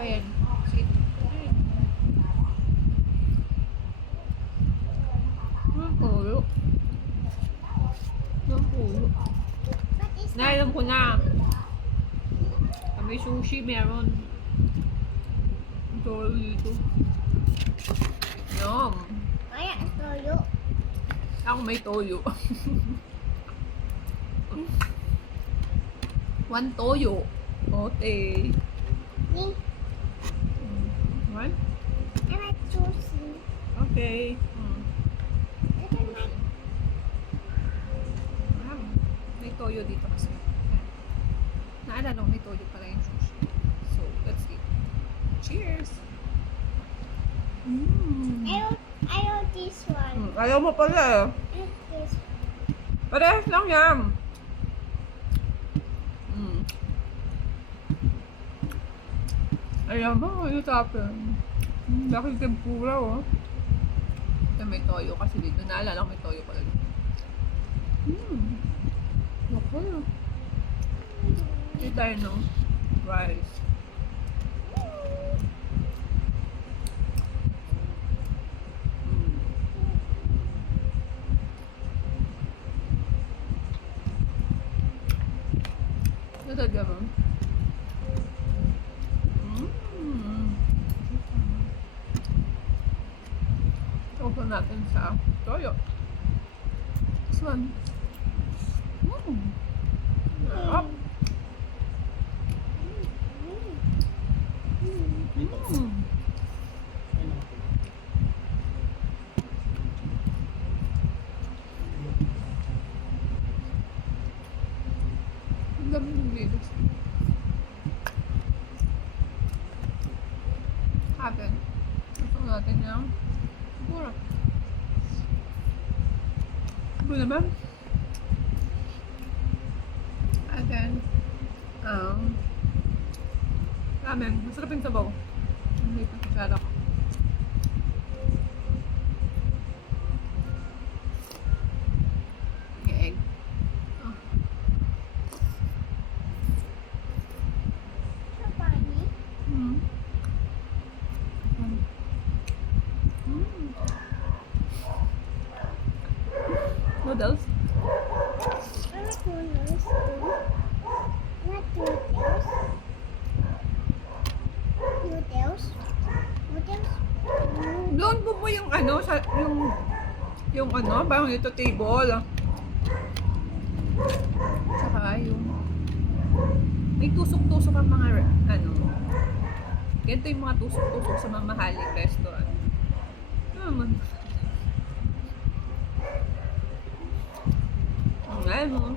Ayan. Sit. Ayan. Ang pulo. Ang pulo. Nailam ko na. May sushi meron. Toyo dito. Yum. Kaya ang toyo. Ako may toyo. One toyo. Okay. Me, One? I like sushi. Okay. I don't like May toyo dito kasi. Naalala ko may toyo pala yung sushi. So, let's eat. Cheers! I want this one. Ayaw mo pala. I like this one. Parehas lang yan. Ayaw mo, ano tapin? Laki tempura, oh. Ito may toyo kasi dito. Naalala ko may toyo pala dito. Okay. Ito tayo ng rice. Ito gano'n. Open natin sa toyo. This one. Up. Ang dami ng lilos. Happen. Gusto natin yung mura. Ito naman. And then, ramen. Masarap yung sabaw. Ang liit na kutsara ko. Yung egg. Oh. So funny. Noodles. I like noodles too. Not noodles. Noodles. Noodles. Doon po po yung ano, sa, yung ano, parang ito table. Tsaka yung, may tusok-tusok ang mga, ano, ganito yung mga tusok-tusok sa mga mahaling restaurant. Ano,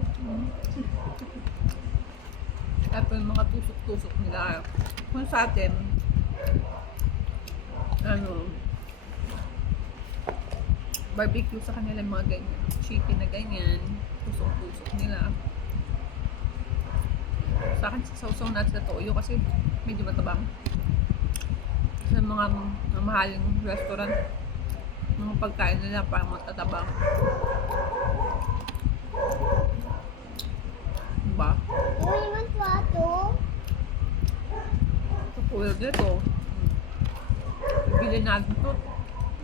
tapos yung mga tusok-tusok nila. Kung sa atin, ano, barbecue sa kanila mga ganyan. Chicken na ganyan. Tusok-tusok nila. Sa akin, sausaw natin sa toyo kasi medyo matabang. Sa mga mahaling restaurant, mga pagkain nila parang matatabang. Diba? You want water? Ito po yun dito. Bili natin ito.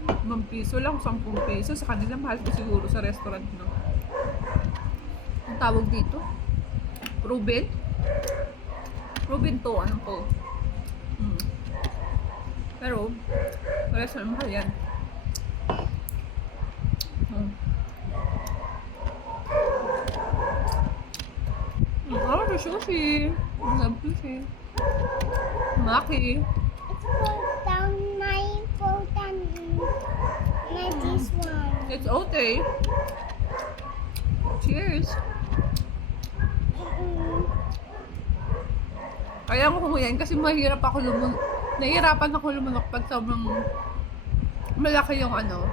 5 piso lang, 10 piso. Sa kanila, mahal ko siguro sa restaurant, no? Ang tawag dito? Ruben? Ruben to, ano to? Pero, restaurant, mahal yan. Oh, the sushi. I love sushi. Maki. It's pulled down my this one. It's okay. Cheers. Kaya ko yan kasi mahirap ako nahihirapan ako lumunok pag sobrang malaki yung ano.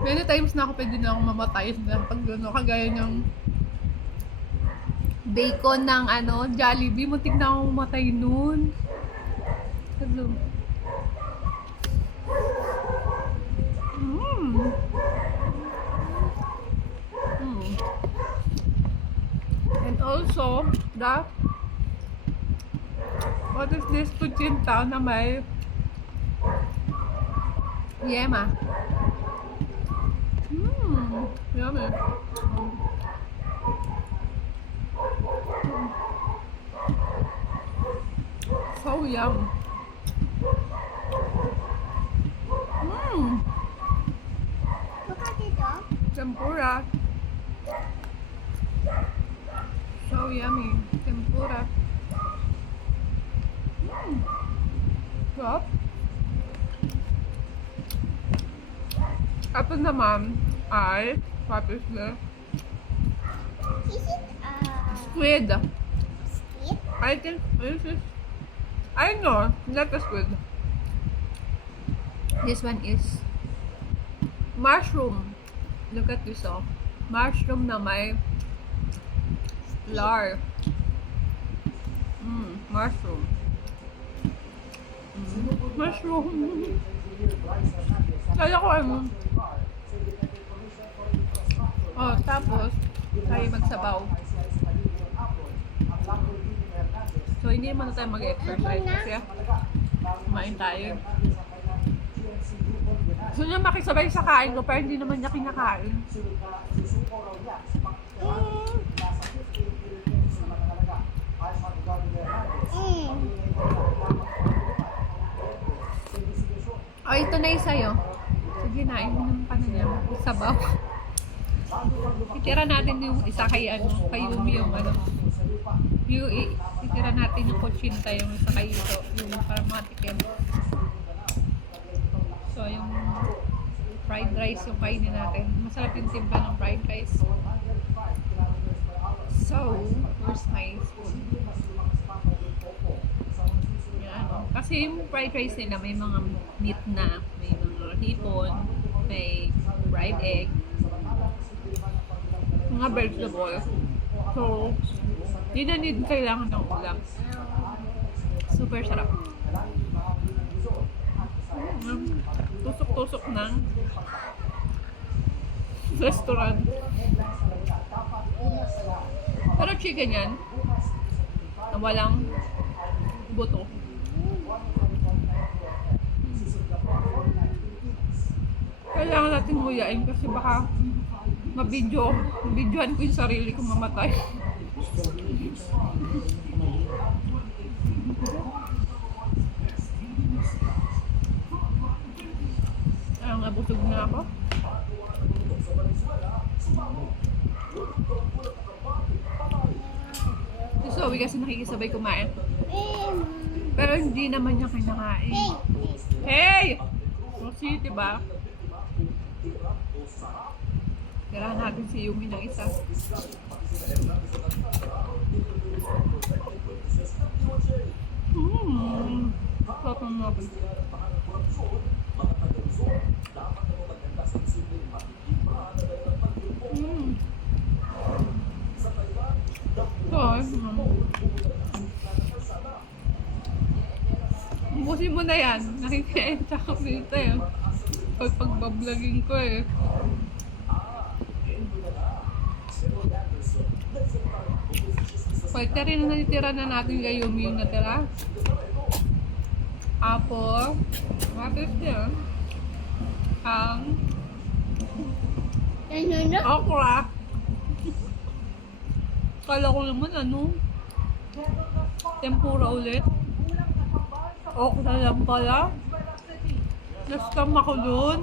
Many times na ako pwede na akong mamatay sa pag kagaya ng bacon ng ano, Jollibee. Muntik na akong matay nun. Hello. And also, the what What is this? Kuchinta na may yema. Yummy. So yum. Look at it, dog. Tempura. So yummy. Tempura. Sarap. Ito naman ay, what is this? Is it Squid. squid? I think this is, I know, not a squid. This one is mushroom. Look at this, oh. Mushroom na may flour. Mushroom. Mushroom. Kaya ko ano. Oh, tapos, tayo magsabaw. So, hindi naman na tayo mag-exercise kasi kumain tayo. Gusto niya makisabay sa kain ko, pero hindi naman niya kinakain. Oh, ito na yung sa'yo. Sige na, inom ka na niya. Sabaw. Itira natin yung isa kay Yumi yung itira natin yung kuchinta yung isa kay ito, yung para matikim. So, yung fried rice yung kainin natin. Masarap yung timpla ng fried rice. So, where's my spoon? Yan. Kasi yung fried rice nila may mga meat na, may mga hipon, may fried egg, mga vegetables. So, di na need kailangan ng ulam. Super sarap. Tusok-tusok ng restaurant. Pero chicken yan na walang buto. Kailangan natin nguyain kasi baka mabidyohan ko yung sarili kong mamatay. Nabusog na ako. Si Zoe kasi nakikisabay kumain. Pero hindi naman niya kinakain. Hey! Rosie, diba? Tirahan natin si Yumi ng isa. Sarap ng natin. Ubusin mo na yan. Nakikain sa kapita eh. Pagbablogin ko eh. Pwede rin na natitira na natin kay Yumi yung natira. Apple. What is this? Okra. Kala ko naman tempura ulit. Okra lang pala. Nascam ako dun.